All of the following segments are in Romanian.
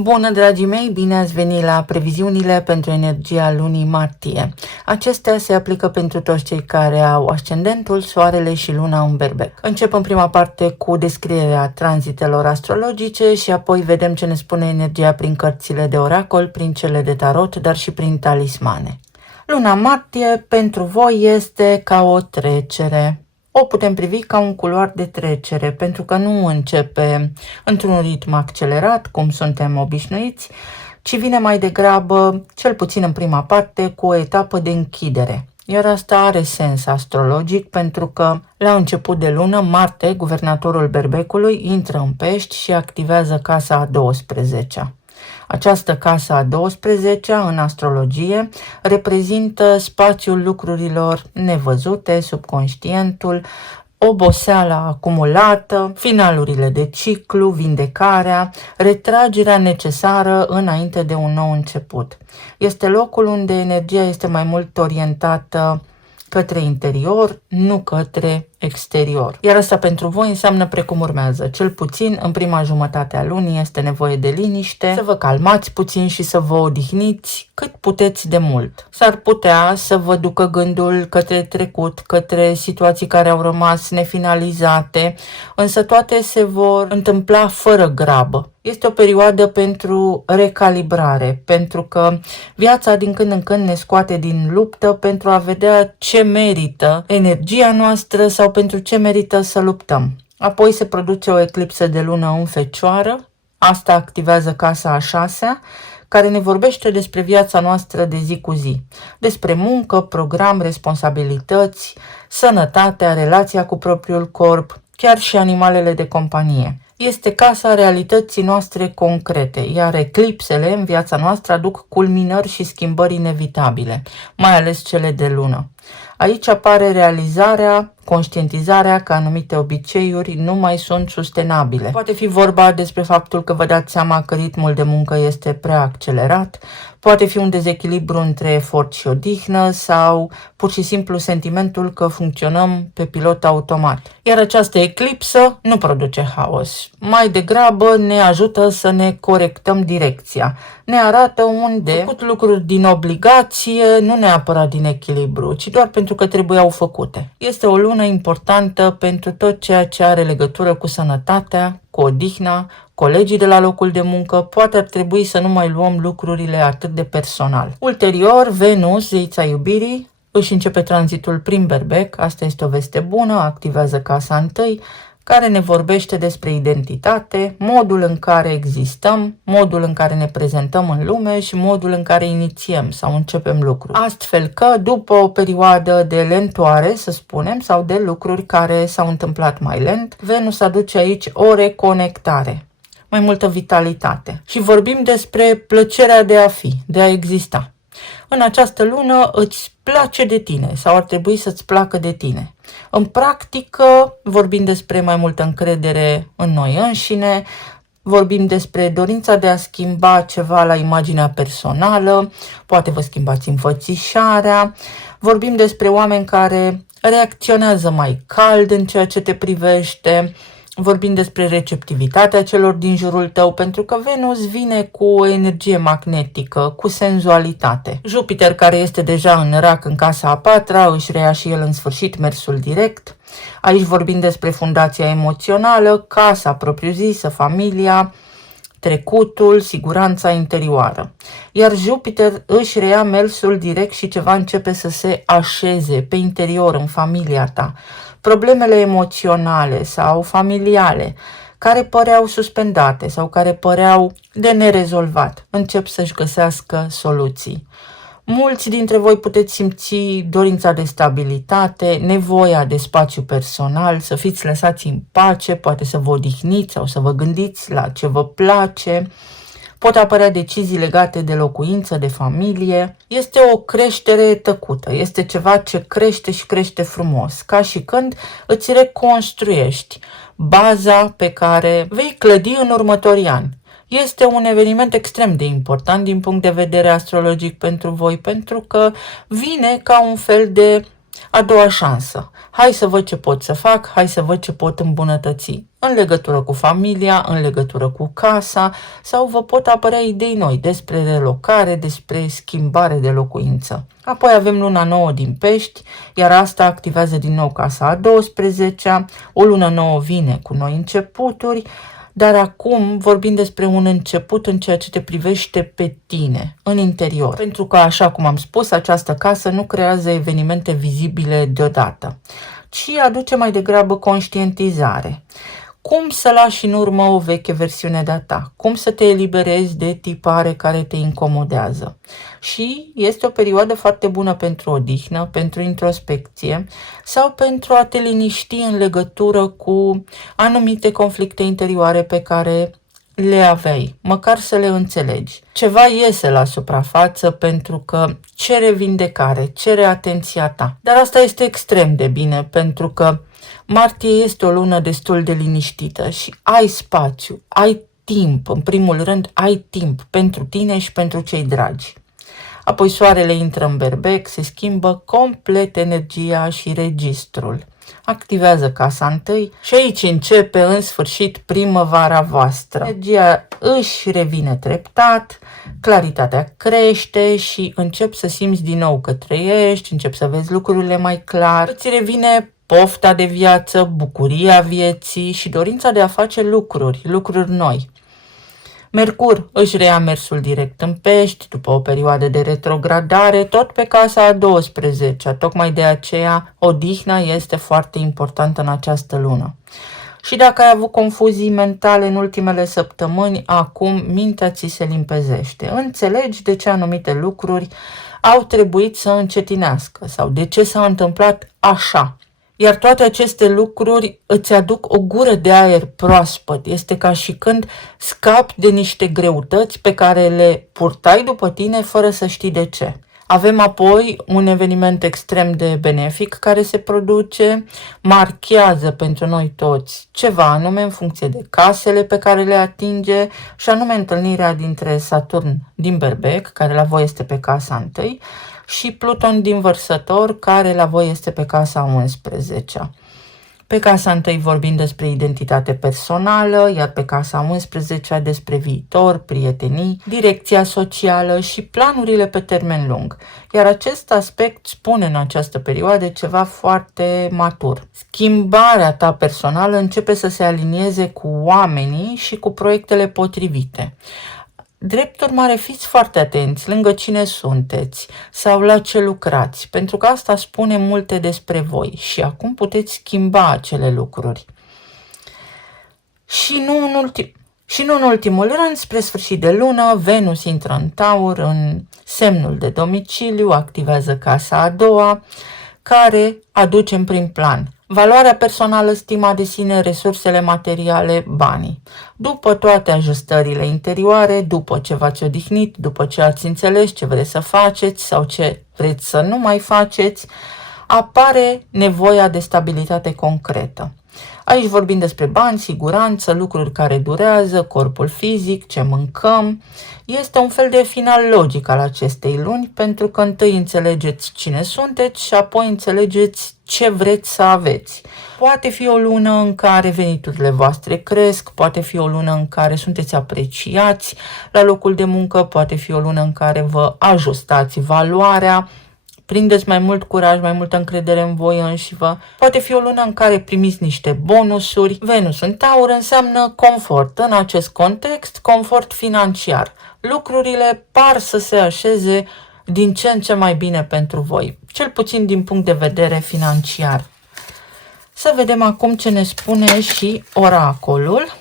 Bună, dragii mei! Bine ați venit la previziunile pentru energia lunii martie. Acestea se aplică pentru toți cei care au ascendentul, soarele și luna în berbec. Încep în prima parte cu descrierea tranzitelor astrologice și apoi vedem ce ne spune energia prin cărțile de oracol, prin cele de tarot, dar și prin talismane. Luna martie pentru voi este ca o trecere. O putem privi ca un culoar de trecere, pentru că nu începe într-un ritm accelerat, cum suntem obișnuiți, ci vine mai degrabă, cel puțin în prima parte, cu o etapă de închidere. Iar asta are sens astrologic, pentru că la început de lună, Marte, guvernatorul berbecului, intră în Pești și activează casa a 12-a. Această casă a 12-a în astrologie reprezintă spațiul lucrurilor nevăzute, subconștientul, oboseala acumulată, finalurile de ciclu, vindecarea, retragerea necesară înainte de un nou început. Este locul unde energia este mai mult orientată către interior, nu către exterior. Iar asta pentru voi înseamnă precum urmează. Cel puțin în prima jumătate a lunii este nevoie de liniște, să vă calmați puțin și să vă odihniți cât puteți de mult. S-ar putea să vă ducă gândul către trecut, către situații care au rămas nefinalizate, însă toate se vor întâmpla fără grabă. Este o perioadă pentru recalibrare, pentru că viața din când în când ne scoate din luptă pentru a vedea ce merită energia noastră sau pentru ce merită să luptăm. Apoi se produce o eclipsă de lună în Fecioară, asta activează casa a 6-a, care ne vorbește despre viața noastră de zi cu zi, despre muncă, program, responsabilități, sănătatea, relația cu propriul corp, chiar și animalele de companie. Este casa realității noastre concrete, iar eclipsele în viața noastră aduc culminări și schimbări inevitabile, mai ales cele de lună. Aici apare realizarea, conștientizarea că anumite obiceiuri nu mai sunt sustenabile. Poate fi vorba despre faptul că vă dați seama că ritmul de muncă este prea accelerat, poate fi un dezechilibru între efort și odihnă sau pur și simplu sentimentul că funcționăm pe pilot automat. Iar această eclipsă nu produce haos. Mai degrabă ne ajută să ne corectăm direcția. Ne arată unde făcut lucruri din obligație, nu neapărat din echilibru, ci doar pentru că trebuiau făcute. Este o lună importantă pentru tot ceea ce are legătură cu sănătatea, cu odihna, colegii de la locul de muncă, poate ar trebui să nu mai luăm lucrurile atât de personal. Ulterior, Venus, zeița iubirii, își începe tranzitul prin berbec, asta este o veste bună, activează casa 1, care ne vorbește despre identitate, modul în care existăm, modul în care ne prezentăm în lume și modul în care inițiem sau începem lucruri. Astfel că, după o perioadă de lentoare, să spunem, sau de lucruri care s-au întâmplat mai lent, Venus aduce aici o reconectare, mai multă vitalitate. Și vorbim despre plăcerea de a fi, de a exista. În această lună îți place de tine sau ar trebui să-ți placă de tine. În practică vorbim despre mai multă încredere în noi înșine, vorbim despre dorința de a schimba ceva la imaginea personală, poate vă schimbați înfățișarea, vorbim despre oameni care reacționează mai cald în ceea ce te privește, vorbim despre receptivitatea celor din jurul tău, pentru că Venus vine cu o energie magnetică, cu senzualitate. Jupiter, care este deja în rac în casa a 4-a, își reia și el în sfârșit mersul direct. Aici vorbim despre fundația emoțională, casa propriu-zisă, familia, trecutul, siguranța interioară. Iar Jupiter își reia mersul direct și ceva începe să se așeze pe interior, în familia ta. Problemele emoționale sau familiale care păreau suspendate sau care păreau de nerezolvat încep să-și găsească soluții. Mulți dintre voi puteți simți dorința de stabilitate, nevoia de spațiu personal, să fiți lăsați în pace, poate să vă odihniți sau să vă gândiți la ce vă place. Pot apărea decizii legate de locuință, de familie. Este o creștere tăcută, este ceva ce crește și crește frumos, ca și când îți reconstruiești baza pe care vei clădi în următorii ani. Este un eveniment extrem de important din punct de vedere astrologic pentru voi, pentru că vine ca un fel de a doua șansă. Hai să văd ce pot să fac, hai să văd ce pot îmbunătăți în legătură cu familia, în legătură cu casa, sau vă pot apărea idei noi despre relocare, despre schimbare de locuință. Apoi avem luna nouă din Pești, iar asta activează din nou casa a 12-a, o lună nouă vine cu noi începuturi, dar acum vorbim despre un început în ceea ce te privește pe tine, în interior. Pentru că, așa cum am spus, această casă nu creează evenimente vizibile deodată, ci aduce mai degrabă conștientizare. Cum să lași în urmă o veche versiune de-a ta? Cum să te eliberezi de tipare care te incomodează? Și este o perioadă foarte bună pentru odihnă, pentru introspecție sau pentru a te liniști în legătură cu anumite conflicte interioare pe care le aveai, măcar să le înțelegi. Ceva iese la suprafață pentru că cere vindecare, cere atenția ta. Dar asta este extrem de bine pentru că martie este o lună destul de liniștită și ai spațiu, ai timp, în primul rând ai timp pentru tine și pentru cei dragi. Apoi soarele intră în berbec, se schimbă complet energia și registrul. Activează casa întâi și aici începe în sfârșit primăvara voastră. Energia își revine treptat, claritatea crește și începi să simți din nou că trăiești, începi să vezi lucrurile mai clar, îți revine pofta de viață, bucuria vieții și dorința de a face lucruri noi. Mercur își reia mersul direct în Pești, după o perioadă de retrogradare, tot pe casa a 12-a. Tocmai de aceea, odihna este foarte importantă în această lună. Și dacă ai avut confuzii mentale în ultimele săptămâni, acum mintea ți se limpezește. Înțelegi de ce anumite lucruri au trebuit să încetinească sau de ce s-a întâmplat așa. Iar toate aceste lucruri îți aduc o gură de aer proaspăt. Este ca și când scapi de niște greutăți pe care le purtai după tine fără să știi de ce. Avem apoi un eveniment extrem de benefic care se produce, marchează pentru noi toți ceva anume în funcție de casele pe care le atinge și anume întâlnirea dintre Saturn din Berbec, care la voi este pe casa 1, și Pluton din Vărsător, care la voi este pe casa 11-a. Pe casa 1 vorbim despre identitate personală, iar pe casa 11-a despre viitor, prietenii, direcția socială și planurile pe termen lung. Iar acest aspect spune în această perioadă ceva foarte matur. Schimbarea ta personală începe să se alinieze cu oamenii și cu proiectele potrivite. Drept urmare, fiți foarte atenți lângă cine sunteți sau la ce lucrați, pentru că asta spune multe despre voi și acum puteți schimba acele lucruri. Și nu în ultimul rând, spre sfârșit de lună, Venus intră în Taur, în semnul de domiciliu, activează casa a doua, care aduce în prim plan valoarea personală, stima de sine, resursele materiale, banii. După toate ajustările interioare, după ce v-ați odihnit, după ce ați înțeles ce vreți să faceți sau ce vreți să nu mai faceți, apare nevoia de stabilitate concretă. Aici vorbim despre bani, siguranță, lucruri care durează, corpul fizic, ce mâncăm. Este un fel de final logic al acestei luni, pentru că întâi înțelegeți cine sunteți și apoi înțelegeți ce vreți să aveți. Poate fi o lună în care veniturile voastre cresc, poate fi o lună în care sunteți apreciați la locul de muncă, poate fi o lună în care vă ajustați valoarea, prindeți mai mult curaj, mai multă încredere în voi înșivă. Poate fi o lună în care primiți niște bonusuri. Venus în Taur înseamnă confort. În acest context, confort financiar. Lucrurile par să se așeze din ce în ce mai bine pentru voi, cel puțin din punct de vedere financiar. Să vedem acum ce ne spune și oracolul.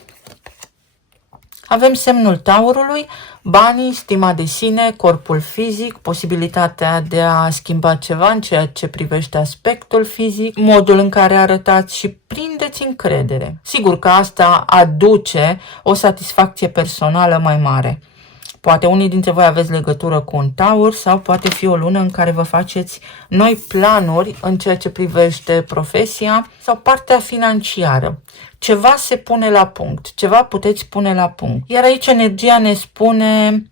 Avem semnul Taurului, banii, stima de sine, corpul fizic, posibilitatea de a schimba ceva în ceea ce privește aspectul fizic, modul în care arătați și prindeți încredere. Sigur că asta aduce o satisfacție personală mai mare. Poate unii dintre voi aveți legătură cu un Taur sau poate fi o lună în care vă faceți noi planuri în ceea ce privește profesia sau partea financiară. Ceva se pune la punct, ceva puteți pune la punct. Iar aici energia ne spune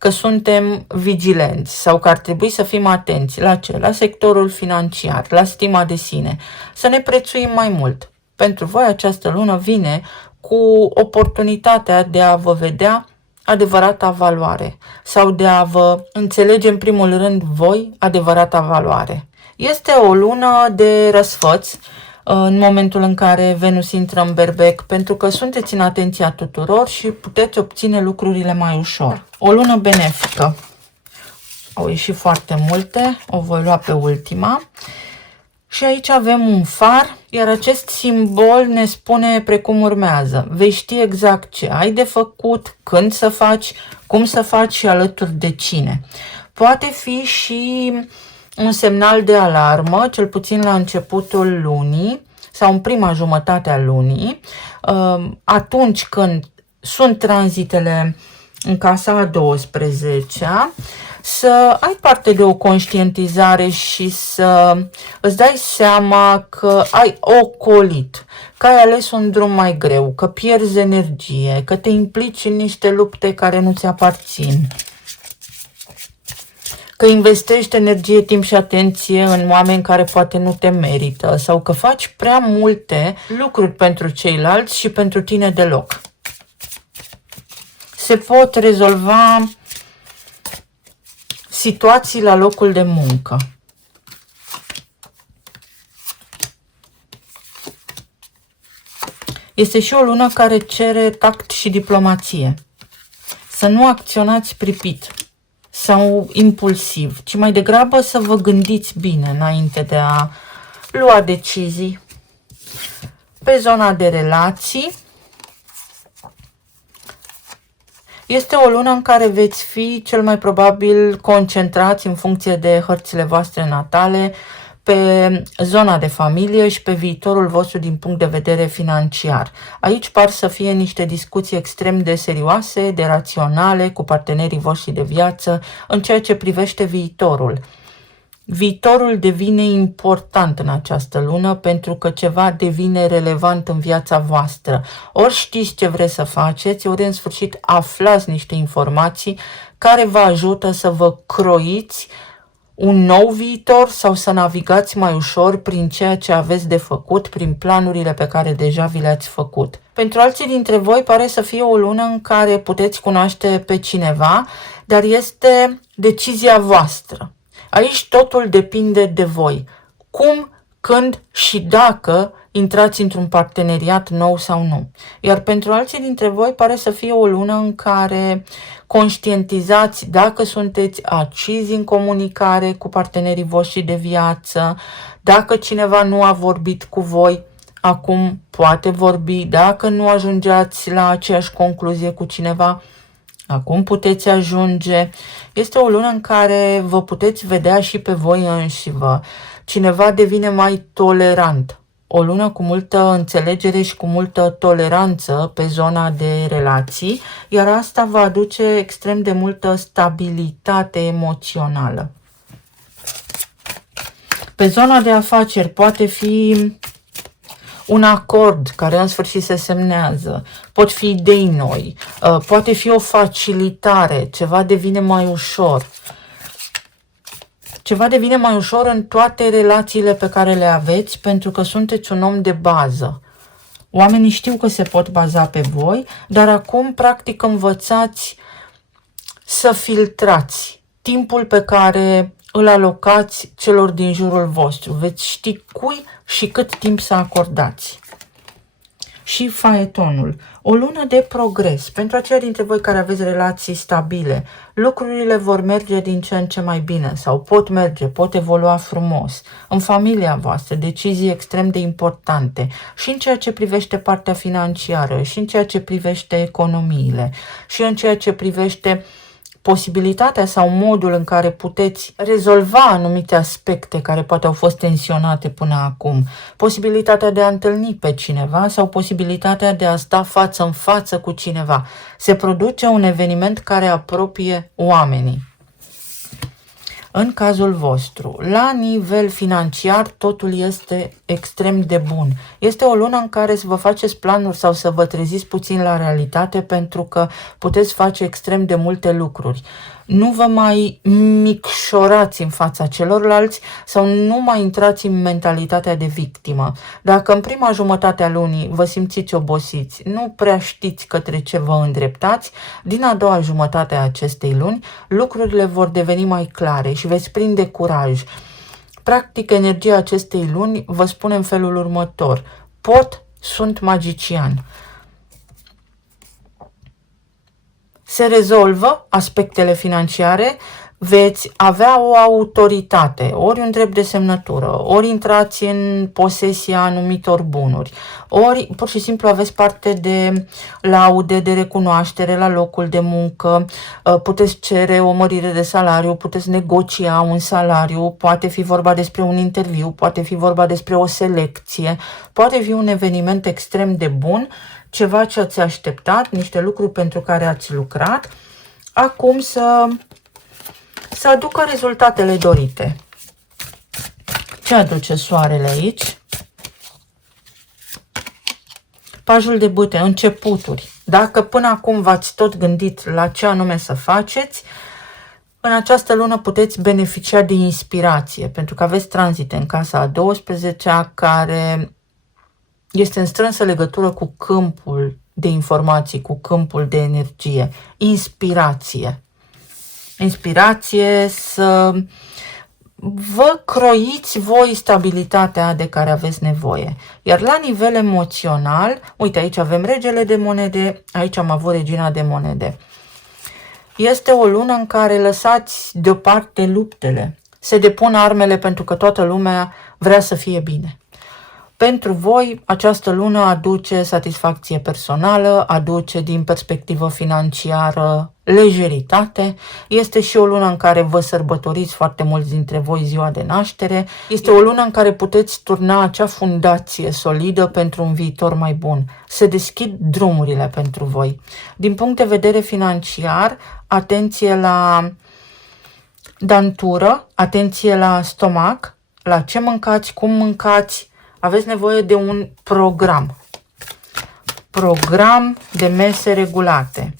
că suntem vigilenți sau că ar trebui să fim atenți la ce? La sectorul financiar, la stima de sine, să ne prețuim mai mult. Pentru voi această lună vine cu oportunitatea de a vă vedea adevărata valoare sau de a vă înțelege în primul rând voi adevărata valoare. Este o lună de răsfăț în momentul în care Venus intră în Berbec, pentru că sunteți în atenția tuturor și puteți obține lucrurile mai ușor. O lună benefică. Au ieșit foarte multe, o voi lua pe ultima. Și aici avem un far, iar acest simbol ne spune precum urmează. Vei ști exact ce ai de făcut, când să faci, cum să faci și alături de cine. Poate fi și un semnal de alarmă, cel puțin la începutul lunii sau în prima jumătate a lunii, atunci când sunt tranzitele în casa a 12-a, să ai parte de o conștientizare și să îți dai seama că ai ocolit, că ai ales un drum mai greu, că pierzi energie, că te implici în niște lupte care nu ți aparțin, că investești energie, timp și atenție în oameni care poate nu te merită sau că faci prea multe lucruri pentru ceilalți și pentru tine deloc. Se pot rezolva situații la locul de muncă. Este și o lună care cere tact și diplomație. Să nu acționați pripit sau impulsiv, ci mai degrabă să vă gândiți bine înainte de a lua decizii. Pe zona de relații, este o lună în care veți fi cel mai probabil concentrați în funcție de hărțile voastre natale pe zona de familie și pe viitorul vostru din punct de vedere financiar. Aici par să fie niște discuții extrem de serioase, de raționale cu partenerii voștri de viață în ceea ce privește viitorul. Viitorul devine important în această lună pentru că ceva devine relevant în viața voastră. Ori știți ce vreți să faceți, ori în sfârșit aflați niște informații care vă ajută să vă croiți un nou viitor sau să navigați mai ușor prin ceea ce aveți de făcut, prin planurile pe care deja vi le-ați făcut. Pentru alții dintre voi pare să fie o lună în care puteți cunoaște pe cineva, dar este decizia voastră. Aici totul depinde de voi. Cum, când și dacă intrați într-un parteneriat nou sau nu. Iar pentru alții dintre voi pare să fie o lună în care conștientizați dacă sunteți acizi în comunicare cu partenerii voștri de viață, dacă cineva nu a vorbit cu voi, acum poate vorbi, dacă nu ajungeați la aceeași concluzie cu cineva, acum puteți ajunge. Este o lună în care vă puteți vedea și pe voi înșivă. Cineva devine mai tolerant. O lună cu multă înțelegere și cu multă toleranță pe zona de relații, iar asta va aduce extrem de multă stabilitate emoțională. Pe zona de afaceri poate fi un acord care în sfârșit se semnează, pot fi idei noi, poate fi o facilitare, ceva devine mai ușor. Ceva devine mai ușor în toate relațiile pe care le aveți pentru că sunteți un om de bază. Oamenii știu că se pot baza pe voi, dar acum practic învățați să filtrați timpul pe care îl alocați celor din jurul vostru. Veți ști cui și cât timp să acordați. Și faetonul. O lună de progres. Pentru aceia dintre voi care aveți relații stabile, lucrurile vor merge din ce în ce mai bine sau pot merge, pot evolua frumos. În familia voastră, decizii extrem de importante și în ceea ce privește partea financiară, și în ceea ce privește economiile, și în ceea ce privește posibilitatea sau modul în care puteți rezolva anumite aspecte care poate au fost tensionate până acum, posibilitatea de a întâlni pe cineva sau posibilitatea de a sta față în față cu cineva. Se produce un eveniment care apropie oamenii. În cazul vostru, la nivel financiar, totul este extrem de bun. Este o lună în care să vă faceți planuri sau să vă treziți puțin la realitate, pentru că puteți face extrem de multe lucruri. Nu vă mai micșorați în fața celorlalți sau nu mai intrați în mentalitatea de victimă. Dacă în prima jumătate a lunii vă simțiți obosiți, nu prea știți către ce vă îndreptați, din a doua jumătate a acestei luni lucrurile vor deveni mai clare și veți prinde curaj. Practic, energia acestei luni vă spune în felul următor: sunt magician. Se rezolvă aspectele financiare, veți avea o autoritate, ori un drept de semnătură, ori intrați în posesia anumitor bunuri, ori pur și simplu aveți parte de laude, de recunoaștere la locul de muncă, puteți cere o mărire de salariu, puteți negocia un salariu, poate fi vorba despre un interviu, poate fi vorba despre o selecție, poate fi un eveniment extrem de bun, ceva ce ați așteptat, niște lucruri pentru care ați lucrat, acum să aducă rezultatele dorite. Ce aduce soarele aici? Pajul de bâte, începuturi. Dacă până acum v-ați tot gândit la ce anume să faceți, în această lună puteți beneficia de inspirație, pentru că aveți tranzite în casa a 12-a, care este în strânsă legătură cu câmpul de informații, cu câmpul de energie. Inspirație. Inspirație să vă croiți voi stabilitatea de care aveți nevoie. Iar la nivel emoțional, uite, aici avem regele de monede, aici am avut regina de monede. Este o lună în care lăsați deoparte luptele. Se depun armele pentru că toată lumea vrea să fie bine. Pentru voi, această lună aduce satisfacție personală, aduce din perspectivă financiară lejeritate. Este și o lună în care vă sărbătoriți foarte mulți dintre voi ziua de naștere. Este o lună în care puteți turna acea fundație solidă pentru un viitor mai bun. Se deschid drumurile pentru voi. Din punct de vedere financiar, atenție la dantură, atenție la stomac, la ce mâncați, cum mâncați. Aveți nevoie de un program. Program de mese regulate.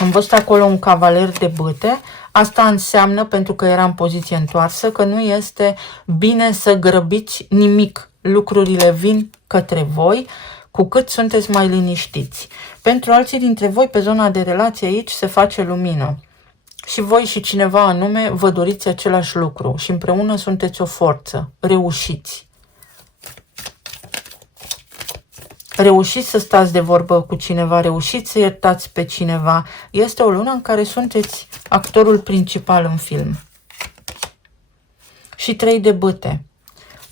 Am văzut acolo un cavaler de bâte. Asta înseamnă, pentru că era în poziție întoarsă, că nu este bine să grăbiți nimic. Lucrurile vin către voi cu cât sunteți mai liniștiți. Pentru alții dintre voi, pe zona de relație, aici se face lumină. Și voi și cineva anume vă doriți același lucru și împreună sunteți o forță. Reușiți. Reușiți să stați de vorbă cu cineva, reușiți să iertați pe cineva. Este o lună în care sunteți actorul principal în film. Și 3 de bâte.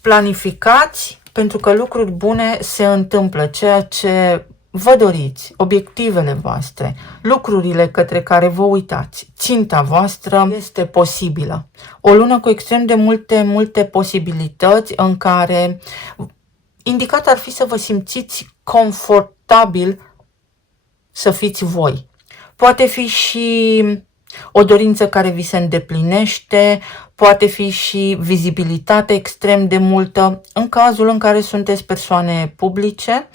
Planificați, pentru că lucruri bune se întâmplă, ceea ce vă doriți, obiectivele voastre, lucrurile către care vă uitați, ținta voastră este posibilă. O lună cu extrem de multe posibilități în care indicat ar fi să vă simțiți confortabil să fiți voi. Poate fi și o dorință care vi se îndeplinește, poate fi și vizibilitate extrem de multă în cazul în care sunteți persoane publice.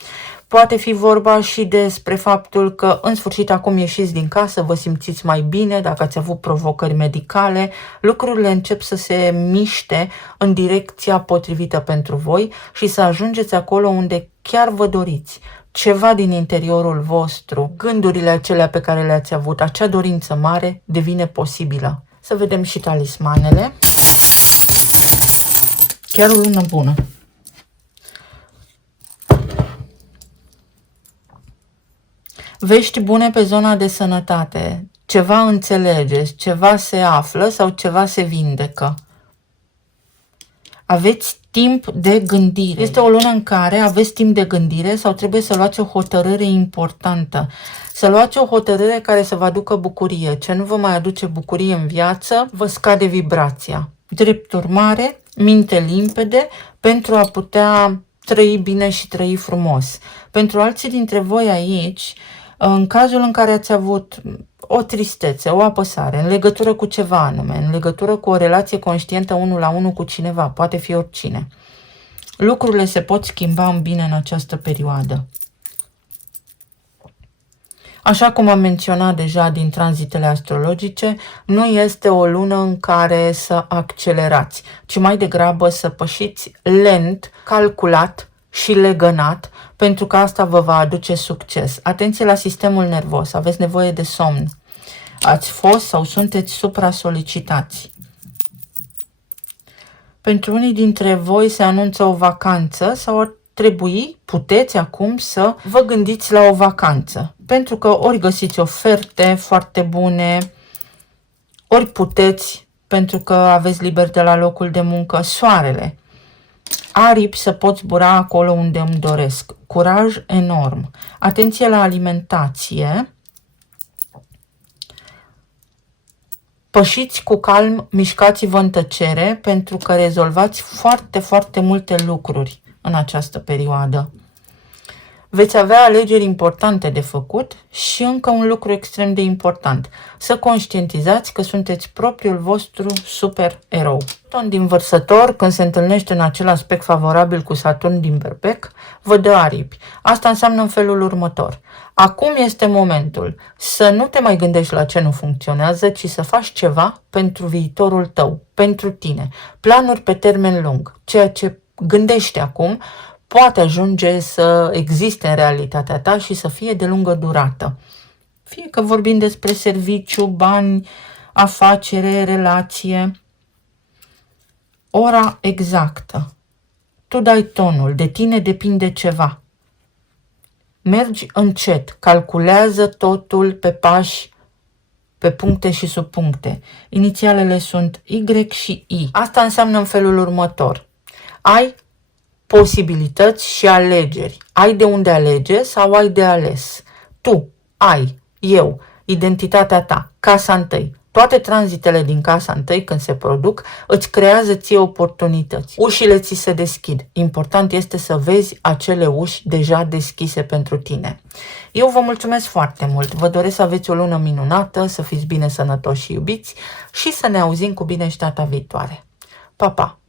Poate fi vorba și despre faptul că în sfârșit acum ieșiți din casă, vă simțiți mai bine, dacă ați avut provocări medicale, lucrurile încep să se miște în direcția potrivită pentru voi și să ajungeți acolo unde chiar vă doriți. Ceva din interiorul vostru, gândurile acelea pe care le-ați avut, acea dorință mare devine posibilă. Să vedem și talismanele. Chiar o lună bună. Vești bune pe zona de sănătate. Ceva înțelegeți, ceva se află sau ceva se vindecă. Aveți timp de gândire. Este o lună în care aveți timp de gândire sau trebuie să luați o hotărâre importantă. Să luați o hotărâre care să vă aducă bucurie. Ce nu vă mai aduce bucurie în viață, vă scade vibrația. Drept urmare, minte limpede pentru a putea trăi bine și trăi frumos. Pentru alții dintre voi aici, în cazul în care ați avut o tristețe, o apăsare, în legătură cu ceva anume, în legătură cu o relație conștientă 1 la 1 cu cineva, poate fi oricine, Lucrurile se pot schimba în bine în această perioadă. Așa cum am menționat deja din tranzitele astrologice, nu este o lună în care să accelerați, ci mai degrabă să pășiți lent, calculat și legănat, pentru că asta vă va aduce succes. Atenție la sistemul nervos, aveți nevoie de somn. Ați fost sau sunteți supra-solicitați. Pentru unii dintre voi se anunță o vacanță sau ar trebui, puteți acum să vă gândiți la o vacanță. Pentru că ori găsiți oferte foarte bune, ori puteți, pentru că aveți liber de la locul de muncă, soarele. Aripi să pot zbura acolo unde îmi doresc. Curaj enorm. Atenție la alimentație. Pășiți cu calm, mișcați-vă în tăcere, pentru că rezolvați foarte, foarte multe lucruri în această perioadă. Veți avea alegeri importante de făcut și încă un lucru extrem de important. Să conștientizați că sunteți propriul vostru super erou. Saturn din Vărsător, când se întâlnește în acel aspect favorabil cu Saturn din Berbec, vă dă aripi. Asta înseamnă în felul următor. Acum este momentul să nu te mai gândești la ce nu funcționează, ci să faci ceva pentru viitorul tău, pentru tine. Planuri pe termen lung. Ceea ce gândești acum poate ajunge să existe în realitatea ta și să fie de lungă durată. Fie că vorbim despre serviciu, bani, afacere, relație. Ora exactă. Tu dai tonul, de tine depinde ceva. Mergi încet, calculează totul pe pași, pe puncte și subpuncte. Inițialele sunt Y și I. Asta înseamnă în felul următor. Ai posibilități și alegeri. Ai de unde alege sau ai de ales. Tu, ai, eu, identitatea ta, casa întâi. Toate tranzitele din casa întâi, când se produc, îți creează ție oportunități. Ușile ți se deschid. Important este să vezi acele uși deja deschise pentru tine. Eu vă mulțumesc foarte mult. Vă doresc să aveți o lună minunată, să fiți bine, sănătoși și iubiți și să ne auzim cu bine și data viitoare. Pa, pa!